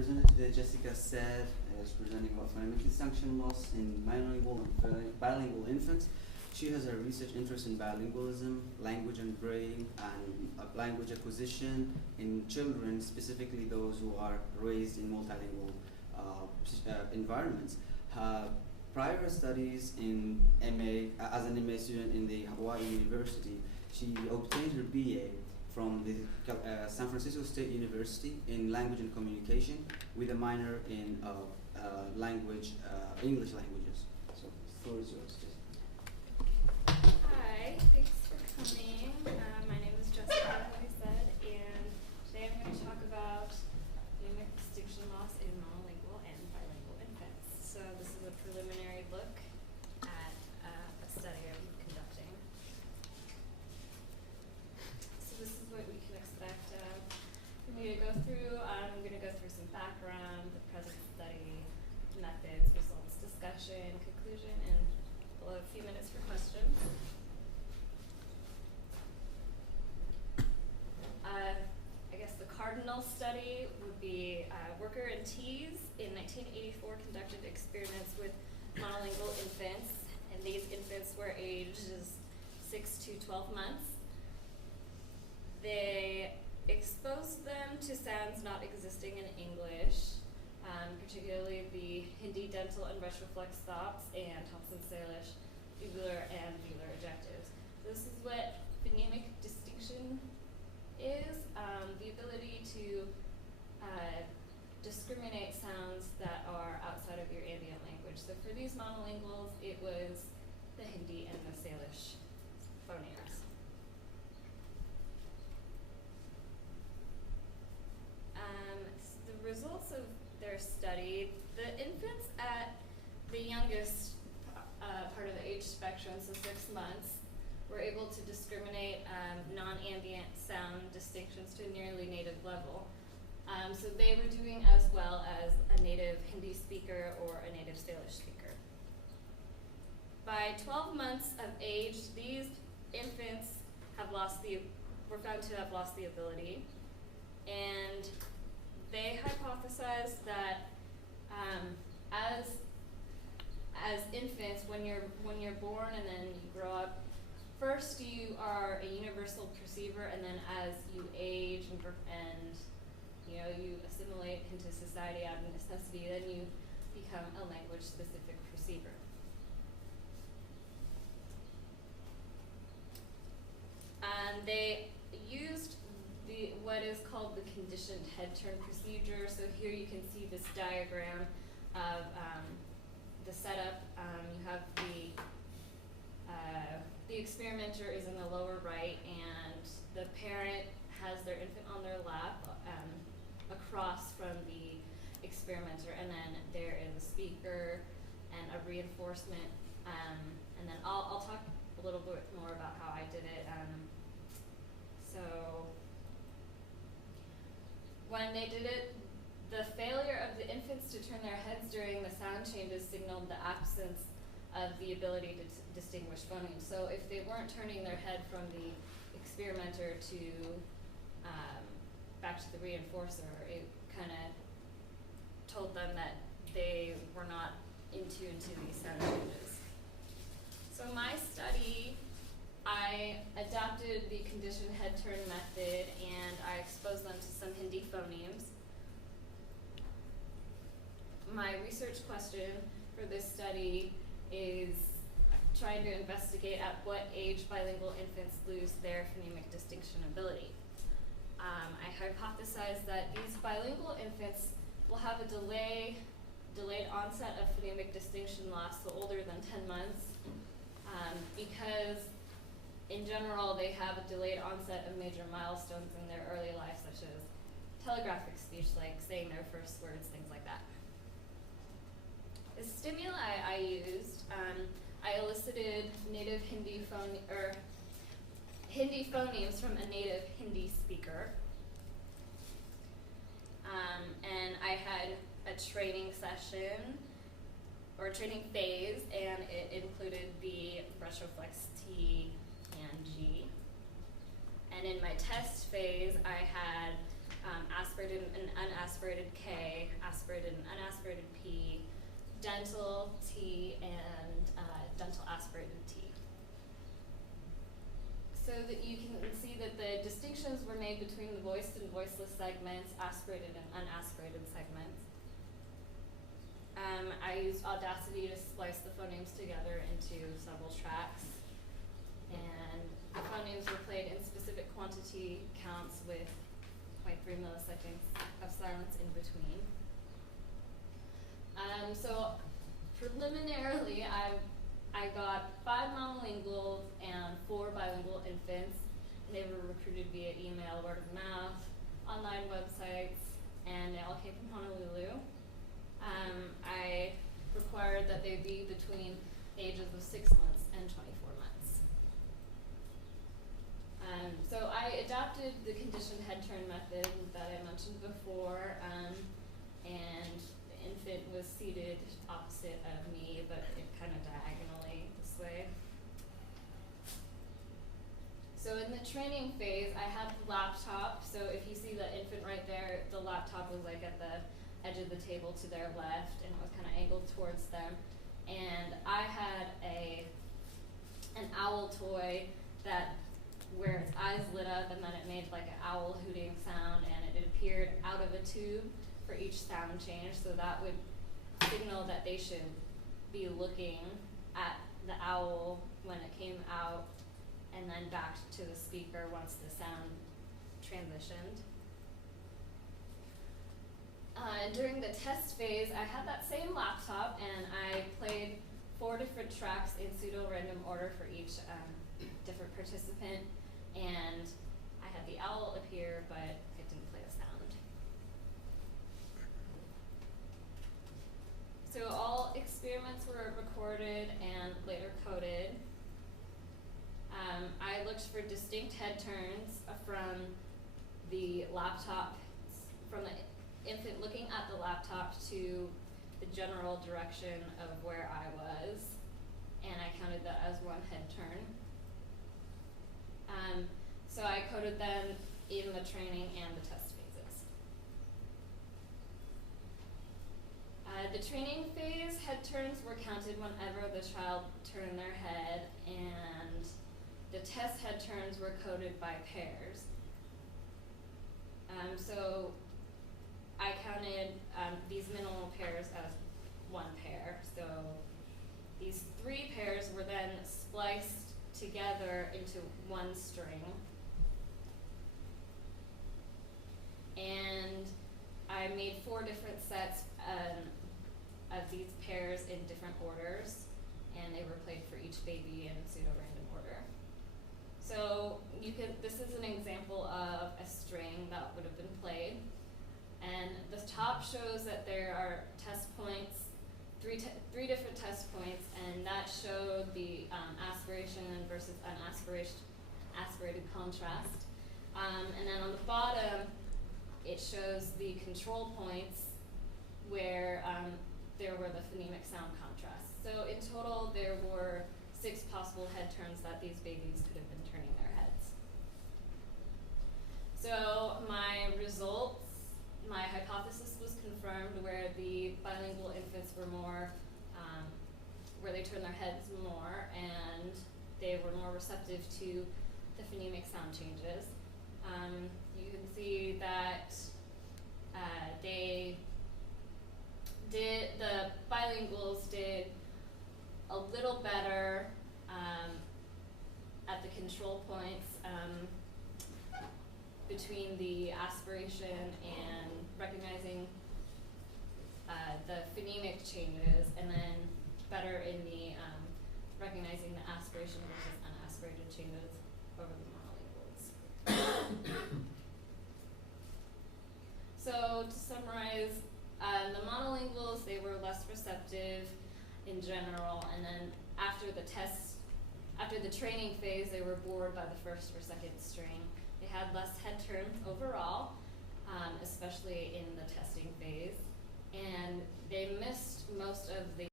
presenter today, Jessica Seid, is presenting about phonemic distinction loss in monolingual and bilingual infants. She has a research interest in bilingualism, language and brain, and language acquisition in children, specifically those who are raised in multilingual environments. Her prior studies in MA, as an MA student in the Hawaii University, she obtained her BA from the San Francisco State University in language and communication with a minor in language, English languages. So the floor is yours, Jessica. Hi, thanks for coming. My name is Jessica, like I said, and today I'm going to talk about phonemic distinction loss in monolingual and bilingual infants. So this is a preliminary look at a study I'm conducting. So this is what we can expect for me to go through. I'm going to go through some background, the present study, methods, results, discussion, conclusion, and we'll have a few minutes for questions. I guess the cardinal study would be Worker and Tees in 1984 conducted experiments with monolingual infants, and these infants were ages 6 to 12 months. They exposed them to sounds not existing in English, particularly the Hindi dental and retroflex stops and Thompson-Salish uvular and velar ejectives. This is what phonemic distinction is, the ability to discriminate sounds that are outside of your ambient language. So for these monolinguals, it was the Hindi and the Salish phonemes. The results of their study, the infants at the youngest part of the age spectrum, so 6 months, were able to discriminate non-ambient sound distinctions to a nearly native level. So they were doing as well as a native Hindi speaker or a native Salish speaker. By 12 months of age, these infants were found to have lost the ability, and they hypothesized that as infants, when you're born and then you grow up, first you are a universal perceiver, and then as you age and you assimilate into society out of necessity, then you become a language-specific perceiver. And they used what is called the conditioned head turn procedure. So here you can see this diagram of the setup. You have the experimenter is in the lower right, and the parent has their infant on their lap across from the experimenter, and then there is a speaker and a reinforcement, and then I'll talk a little bit more about how I did it. So when they did it, the failure of the infants to turn their heads during the sound changes signaled the absence of the ability to distinguish phonemes. So if they weren't turning their head from the experimenter to back to the reinforcer, it kind of told them that they were not in tune to these sound changes. So my study, I adapted the conditioned head turn method, and I exposed them to some Hindi phonemes. My research question for this study is trying to investigate at what age bilingual infants lose their phonemic distinction ability. I hypothesized that these bilingual infants will have a delayed onset of phonemic distinction loss, so older than 10 months, because in general they have a delayed onset of major milestones in their early life, such as telegraphic speech, like saying their first words, things like that. The stimuli I used, I elicited native Hindi phonemes from a native Hindi speaker. And I had a training session, or a training phase, and it included the retroflex T and G. And in my test phase, I had aspirated and unaspirated K, aspirated and unaspirated P, dental T, and dental aspirated T. So that you can see that the distinctions were made between the voiced and voiceless segments, aspirated and unaspirated segments. I used Audacity to splice the phonemes together into several tracks, and the phonemes were played in specific quantity counts with 0.3 milliseconds of silence in between. So preliminarily, I got 5 monolingual and 4 bilingual infants, and they were recruited via email, word of mouth, online websites, and they all came from Honolulu. I required that they be between the ages of 6 months and 24 months. So I adopted the conditioned head turn method that I mentioned before, and the infant was seated opposite of me, but kind of diagonally this way. So in the training phase, I had the laptop. So if you see the infant right there, the laptop was like at the edge of the table to their left, and it was kind of angled towards them. And I had an owl toy that where its eyes lit up, and then it made like an owl hooting sound, and it appeared out of a tube for each sound change. So that would signal that they should be looking at the owl when it came out, and then back to the speaker once the sound transitioned. During the test phase, I had that same laptop, and I played 4 different tracks in pseudo-random order for each different participant, and I had the owl appear, but it didn't play a sound. So all experiments were recorded and later coded. I looked for distinct head turns from the laptop, from the infant looking at the laptop to the general direction of where I was, and I counted that as 1 head turn. So I coded them in the training and the test phases. The training phase, head turns were counted whenever the child turned their head, and the test head turns were coded by pairs. So I counted these minimal pairs as 1 pair. So these 3 pairs were then spliced together into 1 string. And I made 4 different sets of these pairs in different orders, and they were played for each baby in pseudo-random order. So this is an example of a string that would have been played. And the top shows that there are test points, 3 different test points, and that showed the aspiration versus unaspirated contrast. And then on the bottom, it shows the control points where there were the phonemic sound contrasts. So in total, there were 6 possible head turns that these babies could have been turning their heads. So my results, my hypothesis was confirmed where the bilingual infants were more, where they turned their heads more, and they were more receptive to the phonemic sound changes. You can see that the bilinguals did a little better at the control points between the aspiration and recognizing the phonemic changes, and then better in the recognizing the aspiration versus unaspirated changes over the monolinguals. So to summarize, the monolinguals, they were less receptive in general, and then after the training phase, they were bored by the first or second string. They had less head turns overall, especially in the testing phase, and they missed most of the